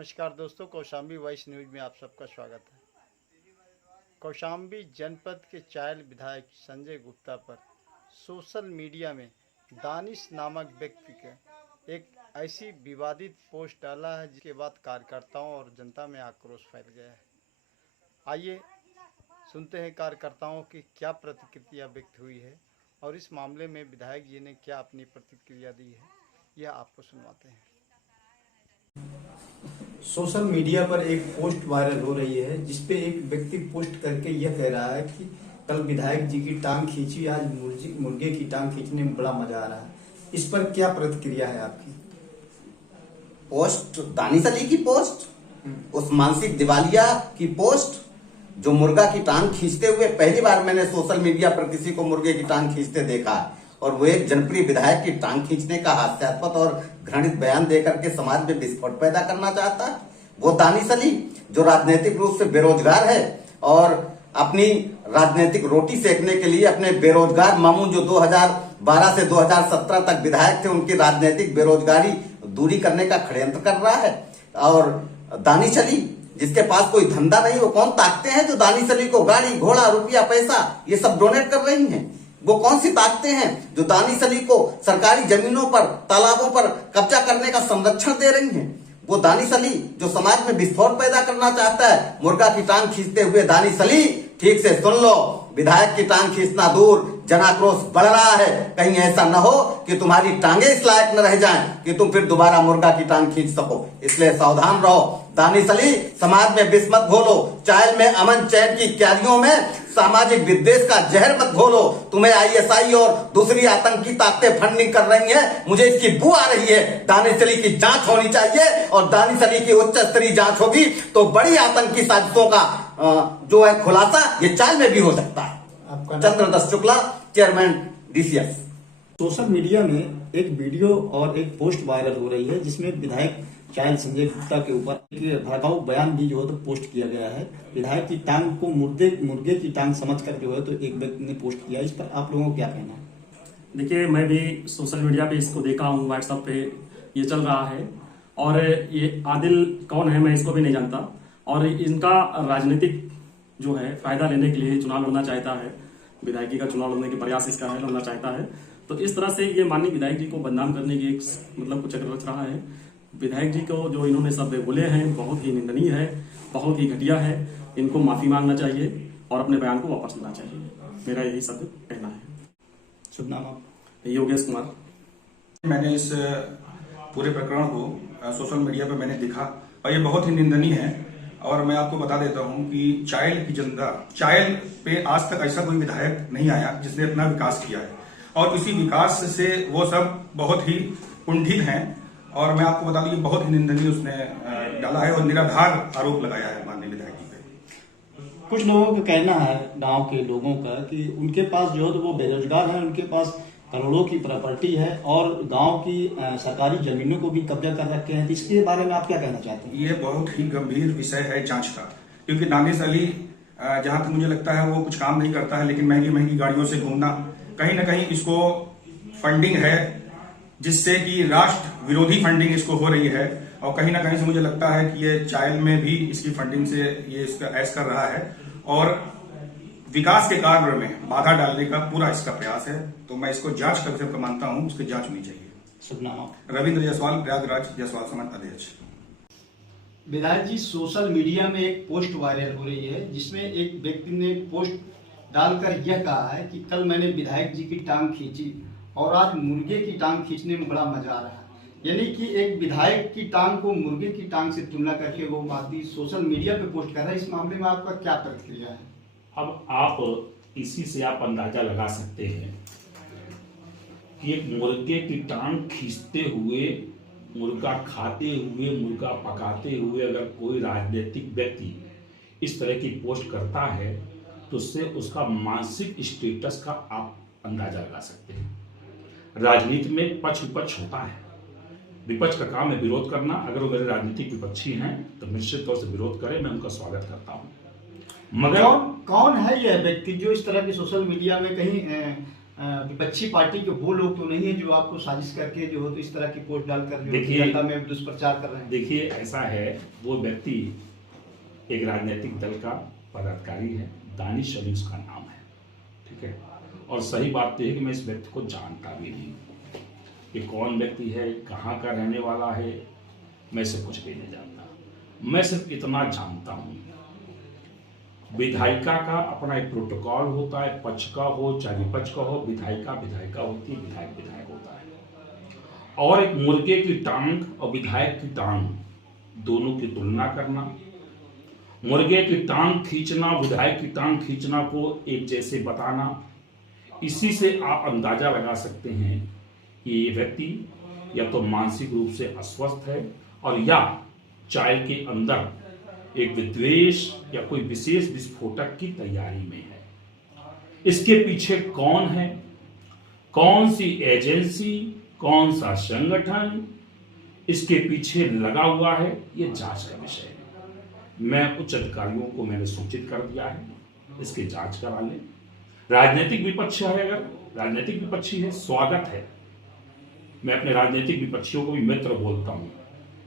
नमस्कार दोस्तों, Kaushambi voice news में आप सबका स्वागत है। कौशाम्बी जनपद के चायल विधायक संजय गुप्ता पर सोशल मीडिया में दानिश नामक व्यक्ति के एक ऐसी विवादित पोस्ट डाला है जिसके बाद कार्यकर्ताओं और जनता में आक्रोश फैल गया है। आइए सुनते हैं कार्यकर्ताओं की क्या प्रतिक्रिया व्यक्त हुई है और इस मामले में विधायक जी ने क्या अपनी प्रतिक्रिया दी है, यह आपको सुनवाते हैं। सोशल मीडिया पर एक पोस्ट वायरल हो रही है जिसपे एक व्यक्ति पोस्ट करके यह कह रहा है कि कल विधायक जी की टांग खींची, आज मुर्गे की टांग खींचने में बड़ा मजा आ रहा है। इस पर क्या प्रतिक्रिया है आपकी? पोस्ट दानिश अली की पोस्ट, उस मानसिक दिवालिया की पोस्ट जो मुर्गा की टांग खींचते हुए पहली बार मैंने सोशल मीडिया पर किसी को मुर्गे की टांग खींचते देखा है। और वो एक जनप्रिय विधायक की टांग खींचने का हास्यास्पद और घृणित बयान देकर के समाज में विस्फोट पैदा करना चाहता है। वो दानिश अली जो राजनीतिक रूप से बेरोजगार है और अपनी राजनीतिक रोटी सेकने के लिए अपने बेरोजगार मामू जो 2012 से 2017 तक विधायक थे उनकी राजनीतिक बेरोजगारी दूरी करने का षड्यंत्र कर रहा है। और दानिश अली जिसके पास कोई धंधा नहीं, वो कौन ताकते हैं जो दानिश अली को गाड़ी घोड़ा रुपया पैसा ये सब डोनेट कर रही हैं? वो कौन सी ताकतें हैं जो दानिश अली को सरकारी जमीनों पर तालाबों पर कब्जा करने का संरक्षण दे रही हैं? वो दानिश अली जो समाज में विस्फोट पैदा करना चाहता है, मुर्गा की टांग खींचते हुए दानिश अली, ठीक से सुन लो, विधायक की टांग खींचना दूर, जनाक्रोश बढ़ रहा है। कहीं ऐसा न हो कि तुम्हारी टांगे इस लायक न रह जाएं कि तुम फिर दोबारा मुर्गा की टांग खींच सको। इसलिए सावधान रहो। दानिश अली, समाज में विष मत घोलो, चायल में अमन चैन की क्यारियों में सामाजिक विद्वेष का जहर मत घोलो। तुम्हें आईएसआई और दूसरी आतंकी ताकतें फंडिंग कर रही हैं, मुझे इसकी बू आ रही है। दानिश अली की जांच होनी चाहिए और दानिश अली की उच्च स्तरीय जांच होगी तो बड़ी आतंकी साजिशों का जो है खुलासा ये चायल में भी हो सकता है। Chandradatt Shukla, chairman DCS. Social media में एक वीडियो और एक पोस्ट वायरल हो रही है जिसमें विधायक चायल संजय गुप्ता के ऊपर एक भड़काऊ बयान भी जो है तो पोस्ट किया गया है। विधायक की टांग को मुर्गे की टांग समझ कर जो है तो एक व्यक्ति ने पोस्ट किया। इस पर आप लोगों को क्या कहना है? देखिए, मैं भी सोशल मीडिया पे इसको देखा हूँ, व्हाट्सएप पे ये चल रहा है और ये आदिल कौन है मैं इसको भी नहीं जानता और इनका राजनीतिक जो है फायदा लेने के लिए चुनाव लड़ना चाहता है, विधायकी का चुनाव लड़ने के प्रयास इसका है, लड़ना चाहता है। तो इस तरह से ये माननीय विधायक जी को बदनाम करने की एक मतलब कुछ चक्र रच रहा है। विधायक जी को जो इन्होंने शब्द बोले हैं बहुत ही निंदनीय है, बहुत ही घटिया है। इनको माफी मांगना चाहिए और अपने बयान को वापस लेना चाहिए, मेरा यही शब्द कहना है। शुभ नाम आप? योगेश कुमार। मैंने इस पूरे प्रकरण को सोशल मीडिया पर मैंने देखा और ये बहुत ही निंदनीय है। और मैं आपको बता देता हूं कि चायल की जनता, चायल पे आज तक ऐसा कोई विधायक नहीं आया जिसने अपना विकास किया है और इसी विकास से वो सब बहुत ही कुंठित हैं। और मैं आपको बता दूं कि बहुत ही निंदनीय उसने डाला है और निराधार आरोप लगाया है माननीय विधायक जी पे। कुछ लोगों का कहना है, गांव के लोगों का, कि उनके पास जो है तो वो बेरोजगार है, उनके पास करोड़ों की प्रॉपर्टी है और गांव की सरकारी जमीनों को भी कब्जा कर रखे हैं। तो इसके बारे में आप क्या कहना चाहते हैं? ये बहुत ही गंभीर विषय है जांच का, क्योंकि दानिश अली जहां तक मुझे लगता है वो कुछ काम नहीं करता है, लेकिन महंगी महंगी गाड़ियों से घूमना कहीं ना कहीं इसको फंडिंग है, जिससे कि राष्ट्र विरोधी फंडिंग इसको हो रही है। और कहीं ना कहीं से मुझे लगता है कि ये चायल में भी इसकी फंडिंग से ये इसका ऐश कर रहा है और विकास के कार्य में बाधा डालने का पूरा इसका प्रयास है। तो मैं इसको जांच करके मानता हूं, उसकी जांच होनी चाहिए। शुभ नाम? रविंद्र जायसवाल, प्रयागराज जायसवाल समाज अध्यक्ष। विधायक जी, सोशल मीडिया में एक पोस्ट वायरल हो रही है जिसमें एक व्यक्ति ने पोस्ट डालकर यह कहा है कि कल मैंने विधायक जी की टांग खींची और आज मुर्गे की टांग खींचने में बड़ा मजा आ रहा है। यानी कि एक विधायक की टांग को मुर्गे की टांग से तुलना करके वो आदमी सोशल मीडिया पे पोस्ट कर रहा है। इस मामले में आपका क्या प्रतिक्रिया है? अब आप इसी से आप अंदाजा लगा सकते हैं कि एक मुर्गे की टांग खींचते हुए, मुर्गा खाते हुए, मुर्गा पकाते हुए अगर कोई राजनीतिक व्यक्ति इस तरह की पोस्ट करता है तो उससे उसका मानसिक स्टेटस का आप अंदाजा लगा सकते हैं। राजनीति में पक्ष विपक्ष होता है, विपक्ष का काम है विरोध करना। अगर वो मेरे राजनीतिक विपक्षी हैं तो निश्चित तौर से विरोध करें, मैं उनका स्वागत करता हूं। मगर कौन है यह व्यक्ति जो इस तरह की सोशल मीडिया में कहीं विपक्षी पार्टी के वो लोग तो नहीं है जो आपको साजिश करके जो हो तो इस तरह की पोस्ट डालकर जो देखिए- जनता में दुष्प्रचार कर रहे हैं? देखिए, ऐसा है, वो व्यक्ति एक राजनीतिक दल का पदाधिकारी है, दानिश अली उसका नाम है, ठीक है। और सही बात तो है कि मैं इस व्यक्ति को जानता भी नहीं, कि कौन व्यक्ति है, कहाँ का रहने वाला है, मैं इसे कुछ भी नहीं जानता। मैं सिर्फ इतना जानता हूँ, विधायिका का अपना एक प्रोटोकॉल होता है, पक्ष का हो चाहे विपक्ष का हो, विधायिका विधायिका होती है, विधायक विधायक होता है। और एक मुर्गे की टांग और विधायक की टांग दोनों की तुलना करना, मुर्गे की टांग खींचना, विधायक की टांग खींचना को एक जैसे बताना, इसी से आप अंदाजा लगा सकते हैं कि ये व्यक्ति या तो मानसिक रूप से अस्वस्थ है और या चाय के अंदर एक विद्वेष या कोई विशेष विस्फोटक की तैयारी में है। इसके पीछे कौन है, कौन सी एजेंसी, कौन सा संगठन इसके पीछे लगा हुआ है, ये जांच का विषय है। मैं उच्च अधिकारियों को मैंने सूचित कर दिया है, इसकी जांच करा लें। राजनीतिक विपक्ष है, अगर राजनीतिक विपक्षी है, स्वागत है। मैं अपने राजनीतिक विपक्षियों को भी मित्र बोलता हूं,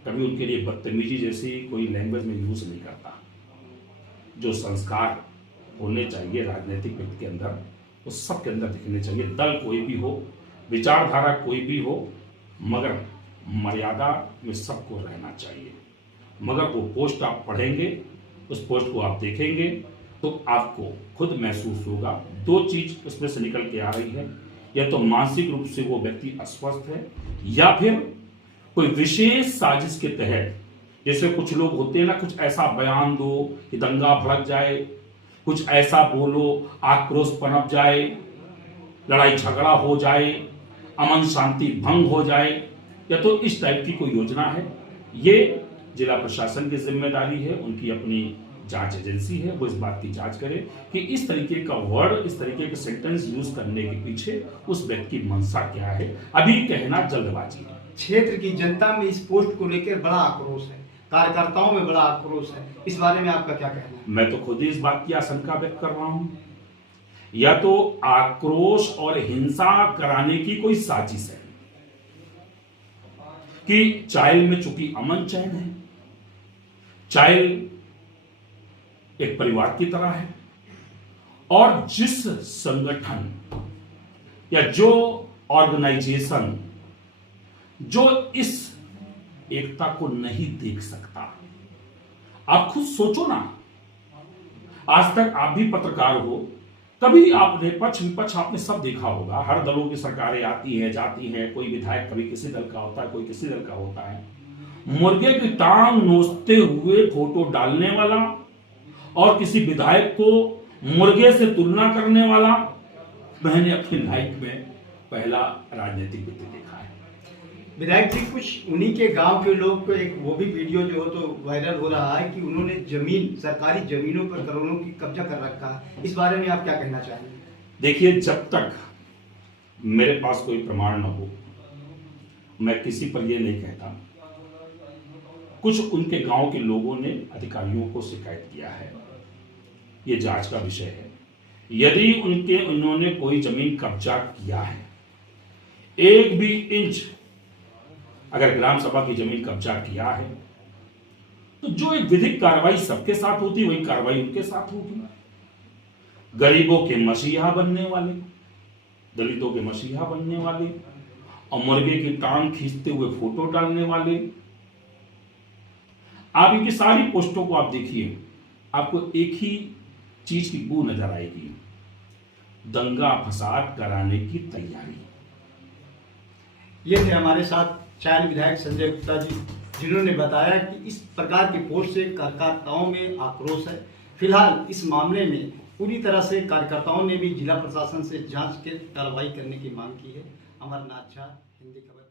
कभी उनके लिए बदतमीजी जैसी कोई लैंग्वेज में यूज नहीं करता। जो संस्कार होने चाहिए राजनीतिक व्यक्ति के अंदर, वो सबके अंदर दिखने चाहिए। दल कोई भी हो, विचारधारा कोई भी हो, मगर मर्यादा में सबको रहना चाहिए। मगर वो पोस्ट आप पढ़ेंगे, उस पोस्ट को आप देखेंगे तो आपको खुद महसूस होगा, दो चीज उसमें से निकल के आ रही है, या तो मानसिक रूप से वो व्यक्ति अस्वस्थ है, या फिर कोई विशेष साजिश के तहत, जैसे कुछ लोग होते हैं ना, कुछ ऐसा बयान दो कि दंगा भड़क जाए, कुछ ऐसा बोलो आक्रोश पनप जाए, लड़ाई झगड़ा हो जाए, अमन शांति भंग हो जाए, या तो इस टाइप की कोई योजना है। ये जिला प्रशासन की जिम्मेदारी है, उनकी अपनी जांच एजेंसी है, वो इस बात की जांच करे कि इस तरीके का वर्ड, इस तरीके के सेंटेंस यूज करने के पीछे उस व्यक्ति की मंशा क्या है। अभी कहना जल्दबाजी है। क्षेत्र की जनता में इस पोस्ट को लेकर बड़ा आक्रोश है, कार्यकर्ताओं में बड़ा आक्रोश है, इस बारे में आपका क्या कहना है? मैं तो खुद ही इस बात की आशंका व्यक्त कर रहा हूं, या तो आक्रोश और हिंसा कराने की कोई साजिश है कि चाइल्ड में चूंकि अमन चैन है, चाइल्ड एक परिवार की तरह है, और जिस संगठन या जो ऑर्गेनाइजेशन जो इस एकता को नहीं देख सकता, आप खुद सोचो ना, आज तक आप भी पत्रकार हो, कभी आपने पक्ष विपक्ष आपने सब देखा होगा, हर दलों की सरकारें आती हैं जाती हैं, कोई विधायक कभी किसी दल का होता है, कोई किसी दल का होता है। मुर्गे की टांग नोचते हुए फोटो डालने वाला और किसी विधायक को मुर्गे से तुलना करने वाला मैंने अपनी लाइफ में पहला राजनीतिक व्यक्ति देखा है। विधायक जी, कुछ उन्हीं के गांव के लोग को एक वो भी वीडियो जो हो तो वायरल हो रहा है कि उन्होंने जमीन, सरकारी जमीनों पर करोड़ों की कब्जा कर रखा है, इस बारे में आप क्या कहना चाहेंगे? देखिए, जब तक मेरे पास कोई प्रमाण न हो, मैं किसी पर यह नहीं कहता। कुछ उनके गांव के लोगों ने अधिकारियों को शिकायत किया है, ये जांच का विषय है। यदि उन्होंने कोई जमीन कब्जा किया है, एक भी इंच अगर ग्राम सभा की जमीन कब्जा किया है, तो जो एक विधिक कार्रवाई सबके साथ होती वही कार्रवाई उनके साथ होगी। गरीबों के मसीहा बनने वाले, दलितों के मसीहा बनने वाले और मुर्गे की टांग खींचते हुए फोटो डालने वाले, आप इनकी सारी पोस्टों को आप देखिए, आपको एक ही चीज की बू नजर आएगी, दंगा फसाद कराने की तैयारी। ये थे हमारे साथ चायल विधायक संजय गुप्ता जी, जिन्होंने बताया कि इस प्रकार की पोस्ट से कार्यकर्ताओं में आक्रोश है। फिलहाल इस मामले में पूरी तरह से कार्यकर्ताओं ने भी जिला प्रशासन से जांच के कार्रवाई करने की मांग की है। अमरनाथ झा, हिंदी खबर।